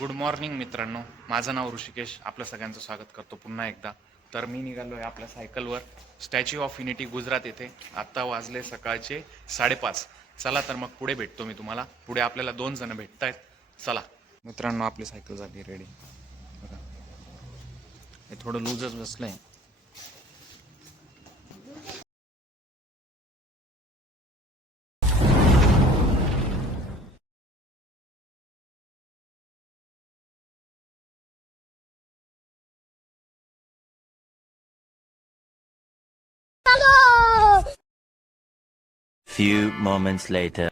Good morning मित्रांनो, माझं नाव ऋषिकेश. आपलं सगळ्यांचं स्वागत करतो पुन्हा एकदा. तर मी निघालो आहे आपल्या सायकलवर स्टॅच्यू ऑफ युनिटी गुजरात येथे. आत्ता वाजले सकाळचे 5:30. चला तर मग पुढे भेटतो मी तुम्हाला. पुढे आपल्याला 2 जण भेटत आहेत. चला मित्रांनो, आपली सायकल झाली रेडी. बघा, हे थोडं लूजच बसलं आहे. Few moments later.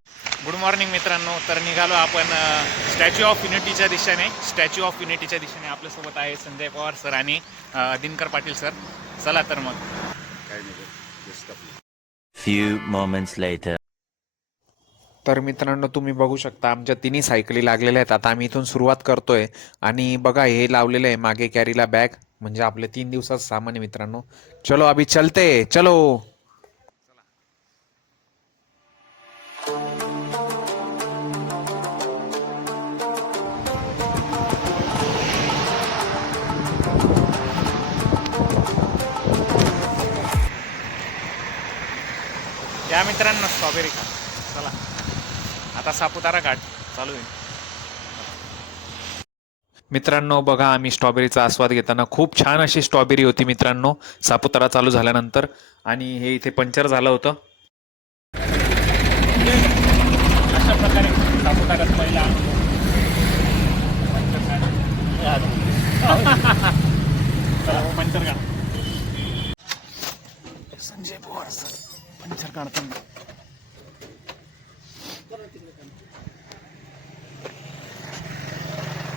Good morning मित्रांनो. तर निघालो आपण स्टॅच्यू ऑफ युनिटीच्या दिशेने. स्टॅच्यू ऑफ युनिटीच्या दिशेने आपल्यासोबत आहे संजय पवार सर आणि दिनकर पाटील सर. चला तर मग. Few moments later. तर मित्रांनो, तुम्ही बघू शकता आमच्या तिन्ही सायकली लागलेल्या आहेत. आता आम्ही इथून सुरुवात करतोय आणि बघा हे लावलेलं आहे मागे कॅरीला बॅग, म्हणजे आपले 3 दिवसाचं सामान आहे मित्रांनो. चलो अभी चलते चलो. या मित्रांनो, स्ट्रॉबेरी खा. चला आता सापुतारा घाट चालू आहे. मित्रांनो बघा, आम्ही स्ट्रॉबेरीचा आस्वाद घेताना खूप छान अशी स्ट्रॉबेरी होती मित्रांनो सापुतारा चालू झाल्यानंतर. आणि हे इथे पंक्चर झालं होतं. अशा प्रकारे सापुताऱ्यात पहिला पंचर का संजय पवार सर पंचर काढताना.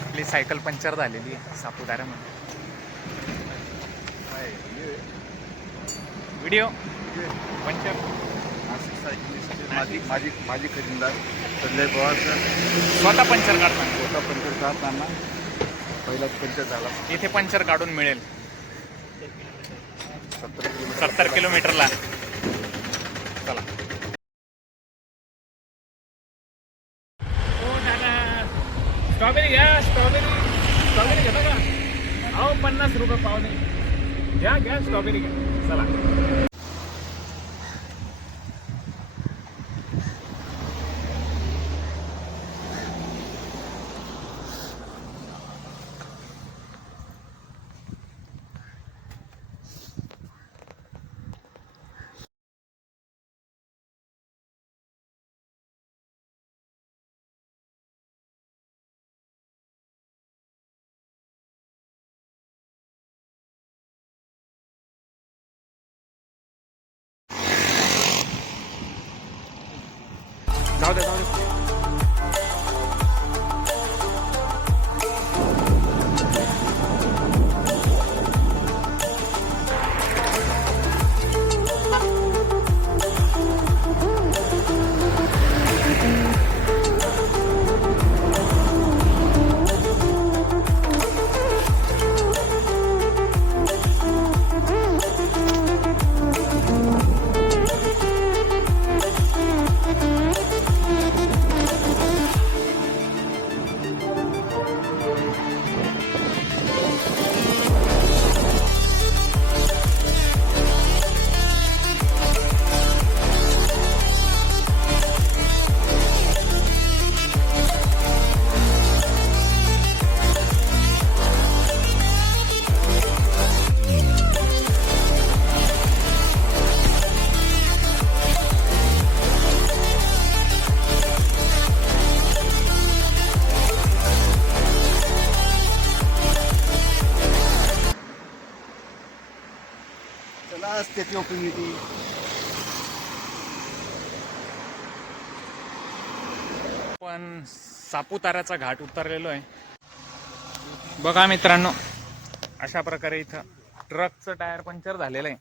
आपली सायकल पंचर झालेली आहे सापुताऱ्यामध्ये. Video puncture. माझी खजिनदार संजय पवार सर स्वतः पंचर काढताना. स्वतः पंचर काढताना पहिलाच पंचर झाला. इथे पंचर काढून मिळेल 70 70 किलोमीटरला. चला. हो दादा, स्ट्रॉबेरी घ्या. स्ट्रॉबेरी घेता का? अहो 50 रुपये पावणे. घ्या स्ट्रॉबेरी घ्या. चला. जाऊ दे. चला स्टॅच्यू ऑफ युनिटी. पण सापुताऱ्याचा घाट उतरलेलो आहे. बघा मित्रांनो, अशा प्रकारे इथं ट्रकचं टायर पंक्चर झालेलं आहे.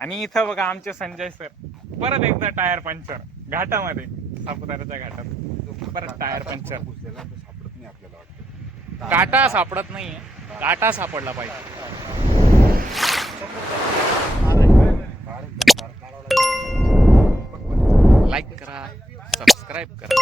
आणि इथं बघा आमचे संजय सर परत एकदा टायर पंक्चर घाटामध्ये. सापुताऱ्याच्या घाटात परत टायर पंक्चर. सापडत नाही आपल्याला वाटतं. काटा सापडत नाहीये. काटा सापडला पाहिजे. लाईक करा, सबस्क्राईब करा.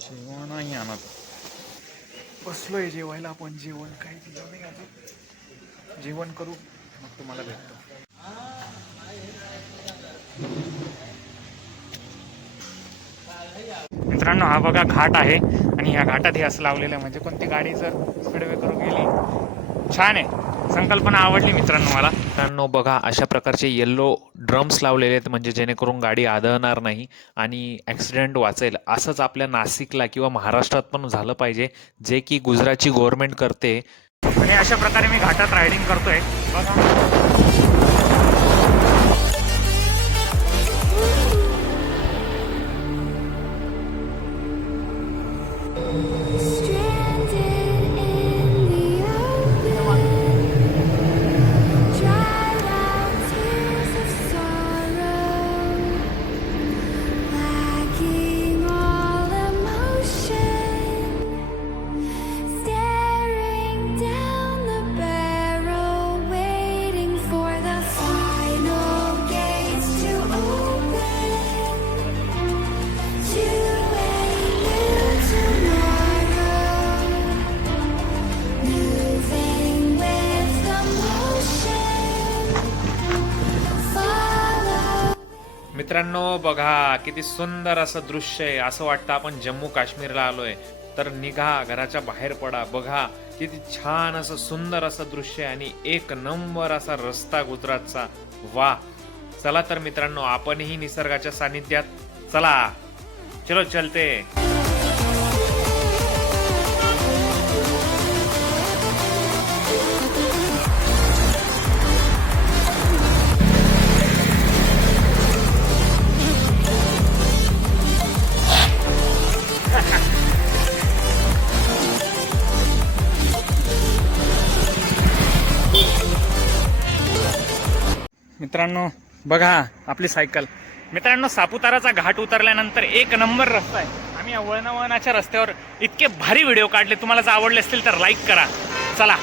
जेवणही आणत बसलोय जेवायला, आपण जेवण काही दिलं नाही अजून. जेवण करू मग तुम्हाला भेटतो. मित्रांनो हा बघा घाट आहे आणि ह्या घाटात हे असं लावलेलं आहे, म्हणजे कोणती गाडी जर स्पीड ब्रेकर गेली. छान आहे, संकल्पना आवडली मित्रांनो मला. मित्रांनो बघा अशा प्रकारचे येल्लो ड्रम्स लावलेले आहेत, म्हणजे जेणेकरून गाडी आदळणार नाही आणि ॲक्सिडेंट वाचेल. असंच आपल्या नाशिकला किंवा महाराष्ट्रात पण झालं पाहिजे, जे की गुजरातची गव्हर्नमेंट करते. आणि अशा प्रकारे मी घाटात रायडिंग करतोय बघा. मित्रांनो बघा किती सुंदर असं दृश्य आहे, असं वाटतं आपण जम्मू काश्मीरला आलोय. तर निघा, घराच्या बाहेर पडा, बघा किती छान असं सुंदर असं दृश्य आहे आणि एक नंबर असा रस्ता गुजरातचा. वा, चला तर मित्रांनो आपणही निसर्गाच्या सानिध्यात चला, चलो चलते. मित्रांनो बघा आपली सायकल. मित्रांनो सापुताराचा घाट उतरल्यानंतर एक नंबर रस्ता आहे. आम्ही या वळणावळणाच्या रस्त्यावर इतके भारी व्हिडिओ काढले, तुम्हाला जर आवडले असतील तर लाईक करा. चला.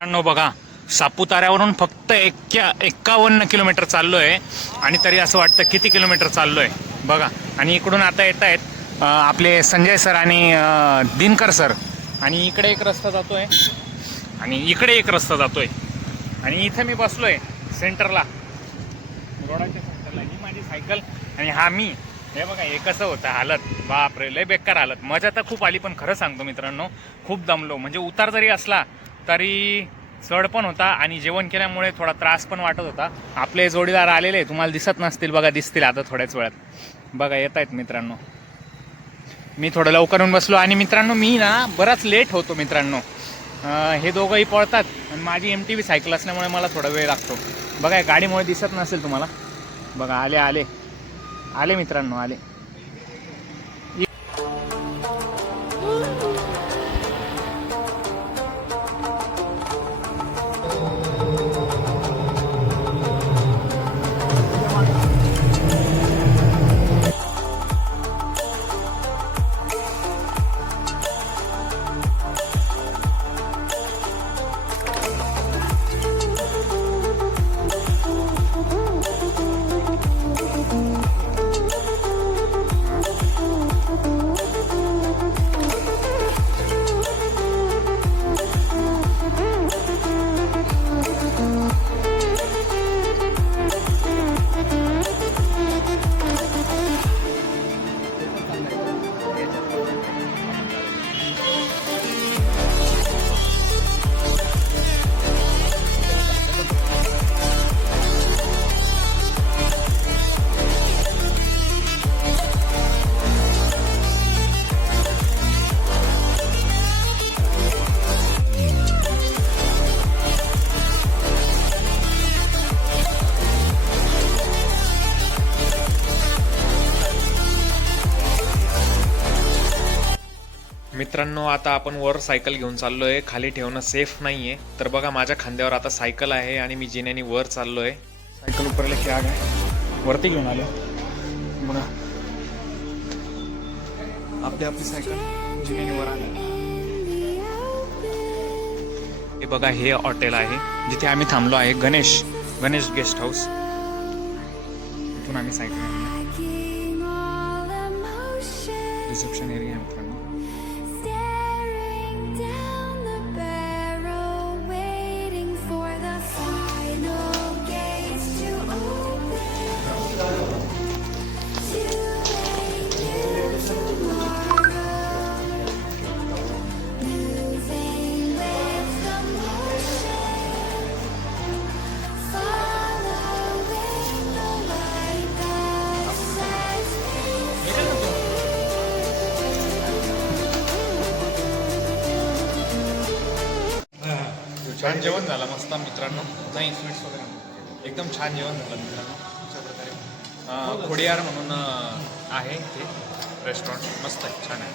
मित्रांनो बघा सापुताऱ्यावरून फक्त 51 किलोमीटर चाललोय आणि तरी असं वाटतं किती किलोमीटर चाललोय बघा. आणि इकडून आता येत आहेत आपले संजय सर आणि दिनकर सर. आणि इकडे एक रस्ता जातोय आणि इकडे एक रस्ता जातोय आणि इथे मी बसलोय सेंटरला, रोडाच्या सेंटरला. ही माझी सायकल आणि हा मी. हे बघा हे कसं होतं हालत, बापरे लय बेकार हालत. मजा तर खूप आली पण खरं सांगतो मित्रांनो खूप दमलो. म्हणजे उतार जरी असला तरी चढ पण होता आणि जेवण केल्यामुळे थोडा त्रास पण वाटत होता. आपले जोडीदार आलेले तुम्हाला दिसत नसतील बघा, दिसतील आता थोड्याच वेळात बघा येत आहेत मित्रांनो. मी थोडं लवकर येऊन बसलो आणि मित्रांनो मी ना बराच लेट होतो मित्रांनो. हे दोघंही पळतात आणि माझी MTV सायकल असल्यामुळे मला थोडा वेळ लागतो. बघा गाडीमुळे दिसत नसेल तुम्हाला, बघा आले आले आले मित्रांनो आले. मित्रांनो आता आपण वर सायकल घेऊन चाललोय, खाली ठेवणं सेफ नाहीये. तर बघा माझ्या खांद्यावर आता सायकल आहे आणि मी जिन्याने वर चाललोय. सायकल उपरले की आग आहे वरती घेऊन आलो बघा आपली सायकल जिन्याने वर आली. हे बघा हे हॉटेल आहे जिथे आम्ही थांबलो आहे, गणेश गेस्ट हाऊस. इथून आम्ही सायकल रिसेप्शन एरिया आहे मित्रांनो. Staring down the barrel, waiting for the final gates to open. To make new tomorrow, moving with the motion, following the light that sets me free. छान जेवण झालं मस्त मित्रांनो. नाही स्वीट्स वगैरे नाही. एकदम छान जेवण झालं मित्रांनो. अशा प्रकारे खोडियार म्हणून आहे ते रेस्टॉरंट, मस्त आहे, छान आहे.